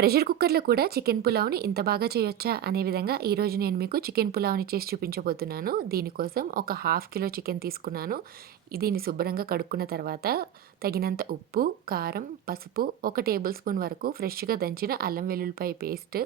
Pressure కుక్కర్‌లో కూడా chicken పులావ్‌ని ఇంత బాగా చేయొచ్చా? అనే విధంగా ఈరోజు నేను మీకు చికెన్ పులావ్‌ని చేసి చూపించబోతున్నాను. దీనికోసం ఒక హాఫ్ కిలో చికెన్ తీసుకున్నాను. దీన్ని శుభ్రంగా కడుక్కున్న తర్వాత తగినంత ఉప్పు, కారం, పసుపు, ఒక టేబుల్ స్పూన్ వరకు ఫ్రెష్‌గా దంచిన అల్లం వెల్లుల్లిపాయ పేస్ట్,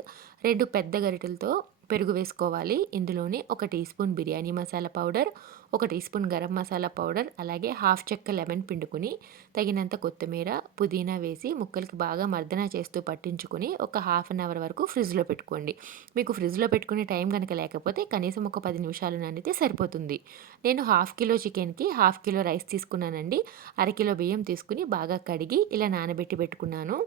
2 పెద్ద గరిటెలతో పెరుగు వేసుకోవాలి. ఇందులోనే ఒక teaspoon biryani masala powder, ఒక teaspoon garam masala powder, అలాగే హాఫ్ చెక్క లెమన్ పిండుకొని తగినంత కొత్తిమీర, పుదీనా వేసి ముక్కలకి బాగా మర్దన చేస్తూ పట్టించుకొని ఒక హాఫ్ అన్ అవర్ వరకు ఫ్రిడ్జ్‌లో పెట్టుకోండి. మీకు ఫ్రిడ్జ్‌లో పెట్టుకునే టైం గనక లేకపోతే కనీసం ఒక 10 నిమిషాలు నానితే సరిపోతుంది. నేను హాఫ్ కిలో చికెన్‌కి హాఫ్ కిలో రైస్ తీసుకున్నానండి. అరకిలో బియ్యం తీసుకొని బాగా కడిగి ఇలా నానబెట్టి పెట్టుకున్నాను.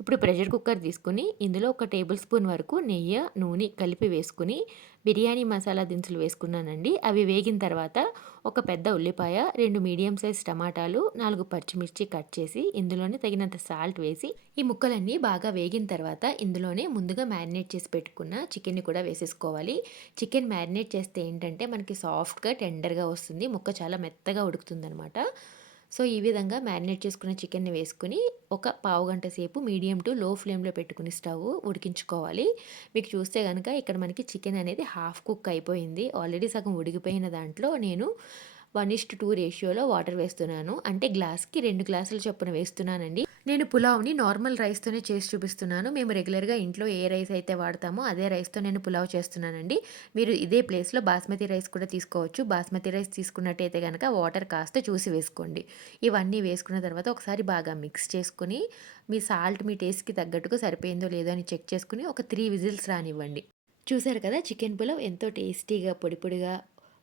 ఇప్పుడు ప్రెషర్ కుక్కర్ తీసుకొని ఇందులో ఒక టేబుల్ స్పూన్ వరకు నెయ్యి, నూనె కలిపి వేసుకొని బిర్యానీ మసాలా దినుసులు వేసుకున్నానండి. అవి వేగిన తర్వాత ఒక పెద్ద ఉల్లిపాయ, 2 మీడియం సైజ్ టమాటాలు, 4 పచ్చిమిర్చి కట్ చేసి ఇందులోనే తగినంత సాల్ట్ వేసి ఈ ముక్కలన్నీ బాగా వేగిన తర్వాత ఇందులోనే ముందుగా మ్యారినేట్ చేసి పెట్టుకున్న చికెన్‌ని కూడా వేసేసుకోవాలి. చికెన్ మ్యారినేట్ చేస్తే ఏంటంటే మనకి సాఫ్ట్‌గా, టెండర్‌గా వస్తుంది. ముక్క చాలా మెత్తగా ఉడుకుతుందనమాట. సో, ఈ విధంగా మ్యారినేట్ చేసుకున్న చికెన్‌ని వేసుకొని ఒక పావుగంట సేపు మీడియం టు లో ఫ్లేమ్‌లో పెట్టుకొని స్టవ్ ఉడికించుకోవాలి. మీకు చూస్తే గనక ఇక్కడ మనకి చికెన్ అనేది హాఫ్ కుక్ అయిపోయింది. ఆల్రెడీ సగం ఉడికిపోయిన దాంట్లో నేను 1:2 రేషియోలో వాటర్ వేస్తున్నాను. అంటే గ్లాస్‌కి 2 గ్లాసుల చొప్పున వేస్తున్నానండి. నేను పులావ్‌ని నార్మల్ రైస్‌తోనే చేసి చూపిస్తున్నాను. మేము రెగ్యులర్‌గా ఇంట్లో ఏ రైస్ అయితే వాడతామో అదే రైస్‌తో నేను పులావ్ చేస్తున్నానండి. మీరు ఇదే ప్లేస్‌లో బాస్మతి రైస్ కూడా తీసుకోవచ్చు. బాస్మతి రైస్ తీసుకున్నట్టయితే గనక వాటర్ కాస్త చూసి వేసుకోండి. ఇవన్నీ వేసుకున్న తర్వాత ఒకసారి బాగా మిక్స్ చేసుకొని మీ సాల్ట్ మీ టేస్ట్‌కి తగ్గట్టుగా సరిపోయిందో లేదో అని చెక్ చేసుకొని ఒక 3 విజిల్స్ రానివ్వండి. చూసారు కదా! చికెన్ పులావ్ ఎంతో టేస్టీగా పొడి పొడిగా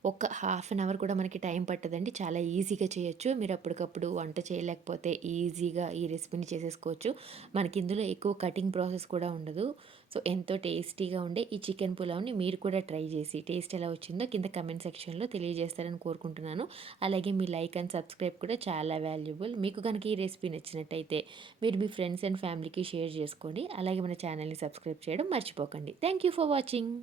ఒక హాఫ్ అన్ అవర్ కూడా మనకి టైం పట్టదండి. చాలా ఈజీగా చేయొచ్చు. మీరు అప్పటికప్పుడు వంట చేయలేకపోతే ఈజీగా ఈ రెసిపీని చేసేసుకోవచ్చు. మనకి ఇందులో ఎక్కువ కటింగ్ ప్రాసెస్ కూడా ఉండదు. సో, ఎంతో టేస్టీగా ఉండే ఈ చికెన్ పులావ్‌ని మీరు కూడా ట్రై చేసి టేస్ట్ ఎలా వచ్చిందో కింద కమెంట్ సెక్షన్‌లో తెలియజేస్తారని కోరుకుంటున్నాను. అలాగే మీ లైక్ అండ్ సబ్స్క్రైబ్ కూడా చాలా వాల్యుబుల్. మీకు గనుక ఈ రెసిపీ నచ్చినట్టయితే మీరు మీ ఫ్రెండ్స్ అండ్ ఫ్యామిలీకి షేర్ చేసుకోండి. అలాగే మన ఛానల్‌ని సబ్స్క్రైబ్ చేయడం మర్చిపోకండి. Thank you for watching.